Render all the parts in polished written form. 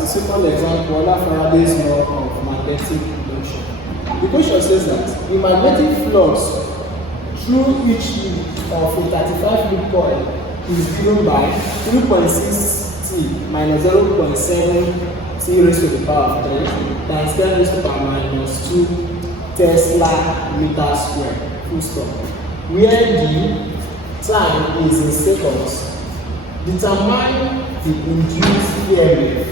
a simple example under Faraday's law of magnetic induction. The question says that the magnetic flux through each loop of a 35 loop coil is given by 3.6 T minus 0.7 T raised to the power of 3 times 10 raised to the power minus 2 Tesla meter square, full stop. Where the time is in seconds. Determine the induced EMF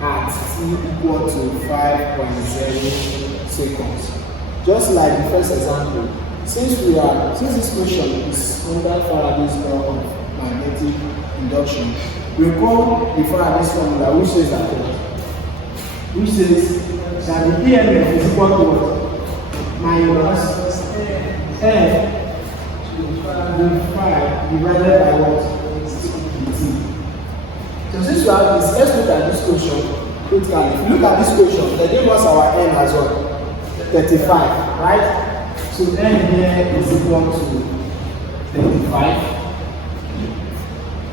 at T equal to 5.0 seconds. Just like the first example, since this question is under Faraday's law of magnetic induction, we call the Faraday's formula which says that the EMF is equal to what? Minus F with 5 divided by what? So since we have this, let's look at this question critically. If you look at this question, they gave us our n as well, 35, right? So n here is equal to 35.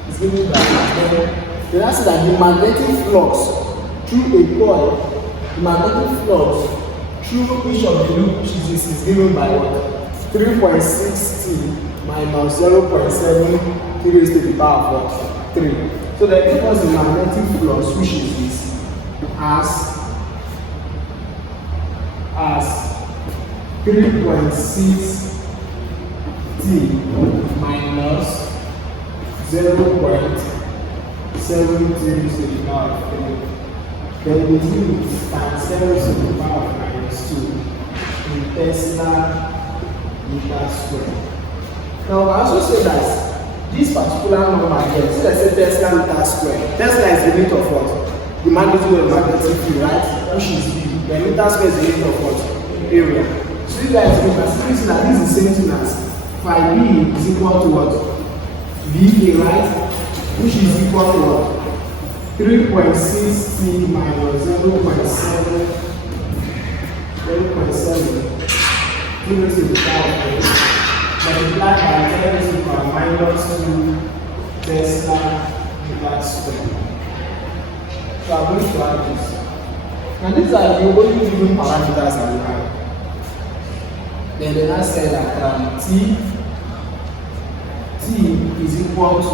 It's given by n. Then that's that the magnetic flux through a coil, the magnetic flux through each of the loops is given by what? 3.6 T minus 0.7 T raised to the power of 3. So they give us the magnetic flux, which is this, as 3.6 T minus 0.7 T raised to the power of 3. Then we use times 10 raised to the power of minus 2 in Tesla meter square. Now I also say that this particular number here, so let's say Tesla meter square. Tesla is the unit of what? The magnitude of magnetic field, right? Which is B. The meter square is the unit of what? Area. So you guys can see that this is the same thing as phi B is equal to what? VA, right? Which is equal to what? 3.6 T minus 0.7 T raised to the power of 3. Multiplied by 10 raised to the power minus 2 Tesla meter square. So I'm going to add this. And these are the only given parameters that we have. Then the last say that T is equal to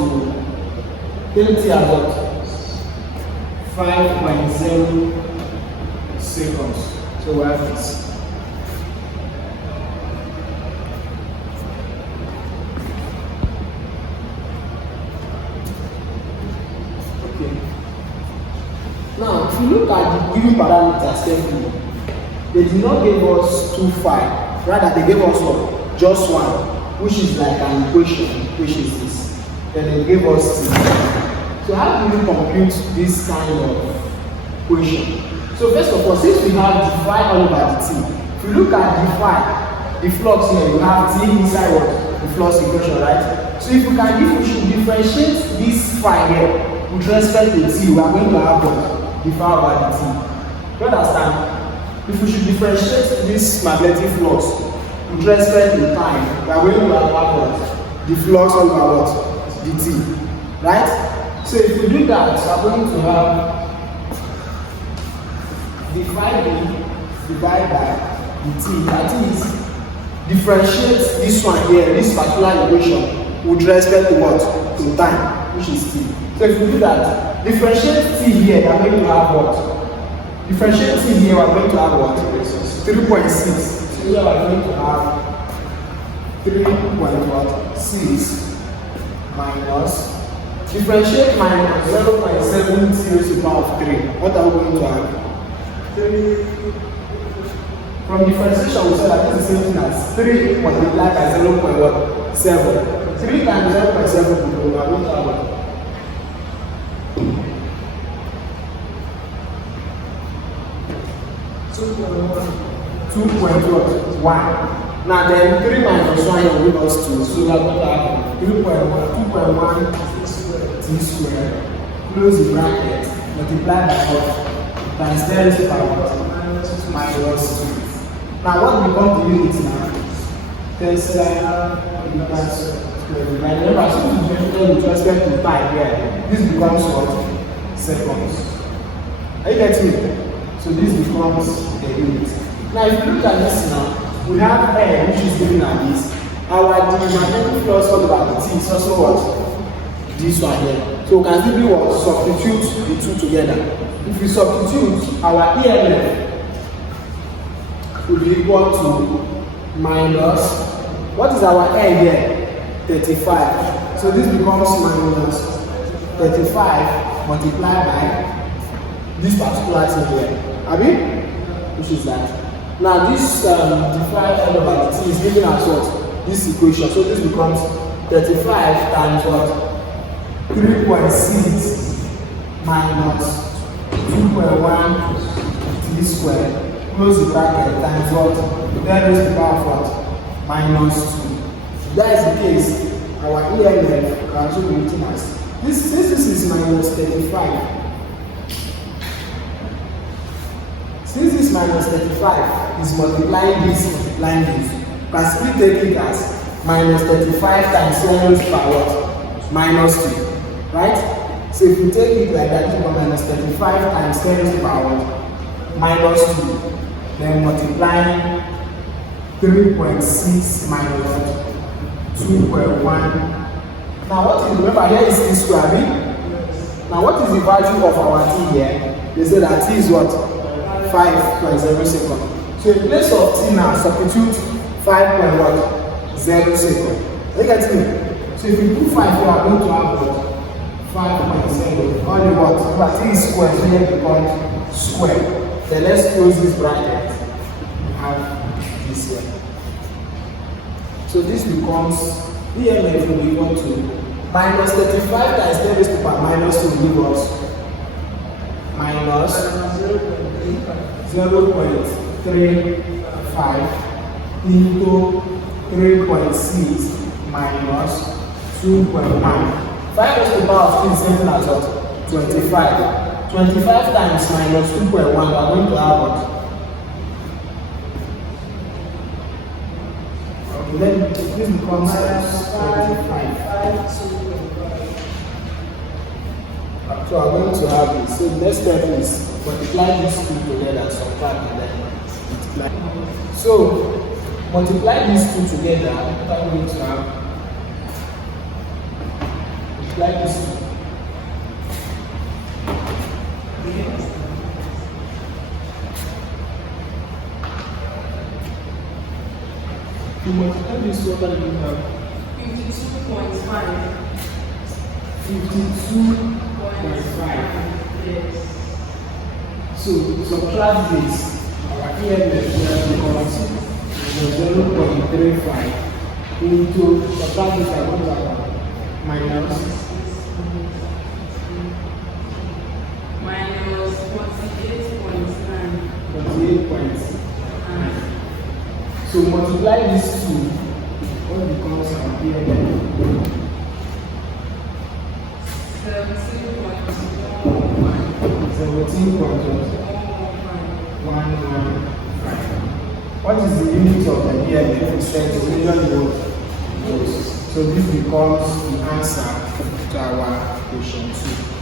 10 T as what? 5.0 seconds. So we have this. Now, if you look at the given parameters carefully, they did not give us 2 phi, rather they gave us what? Just one, which is like an equation, which is this. Then they gave us T. So how do we compute this kind of equation? So first of all, since we have the phi all over the T, if you look at the phi, the flux here, you have T inside what? The flux equation, right? So if we should differentiate this phi here with respect to T, we are going to have what? The phi over the T. You understand? If we should differentiate this magnetic flux with respect to time, we are going to have what? The flux over what? The T. Right? So if we do that, we are going to have the phi B divided by the T. That is, differentiate this one here, this particular equation, with respect to what? To time, which is T. So if we do that, differentiate T here, we are going to have what? Differentiate T here, we are going to have what? 3.6. So here we are going to have 3.6 minus, differentiate minus 0.7 T raised to the power of 3. What are we going to have? 3. From differentiation, we said that this is the same thing as 3 multiplied by 0.7. 3 times 0.7, we are going to have what? 2.1. Now then 3 minus 1 will give us 2. So we are going to have 2.1 T squared, close the bracket, multiply by what? Times 10 raised to the power minus 2. Now what becomes the unit now? Tesla meter squared. Remember, as soon as you with respect to time here, this becomes what? Seconds. Are you getting me? So this becomes the unit. Now if you look at this now, we have air which is given at this. Our magnetic flux all over the T is also what? This one here. So we can simply what? Substitute the two together. If we substitute, our EMF will be equal to minus, what is our air here? 35. So this becomes minus 35 multiplied by this particular thing here. Abi? Which is that. Now this divide L over the T is giving us what? This equation. So this becomes 35 times what? 3.6 minus 2.1 T squared. Close the bracket times what? Then raise to the power of what? Minus 2. If that is the case, our EMF can also be written as this. Since this is minus 35. Since this minus 35 is multiplying this, multiplying this, you can still take it as minus 35 times 10 raised to the power what? Minus 2. Right? So if you take it like that, you have minus 35 times 10 raised to the power minus 2, then multiplying 3.6 minus 2.1. Now what is, remember here is T square, right? Now what is the value of our T here? They say that T is what? 5.0 seconds. So in place of T now, substitute 5.0 seconds. Look at me. So if you put 5 here, I'm going to have what? 5.0. Only what? But T is square, so here becomes square. Then let's close this bracket. We have this here. So this becomes EMF will be equal to minus 35 times 10 raised to the power minus 2 will give us minus 0.35 into 3.6 minus 2.1. 5 raised to the power of 3 is something as what? 25. 25 times minus 2.1, we are going to have what? Then this becomes 25. So I'm going to have this. So the next step is multiply these two together and subtract and then multiply. So multiply these two together, I'm going to have multiply these two. You multiply this total, you have 52.5. 52.5. Yes. So subtract this. Our EMF here becomes 0.35 into subtract this. I want to have minus 48.9. 48.9. So multiply these two. What becomes our EMF? 17.115. What is the unit of the EMF? It's million volts. So this becomes the answer to our question 2.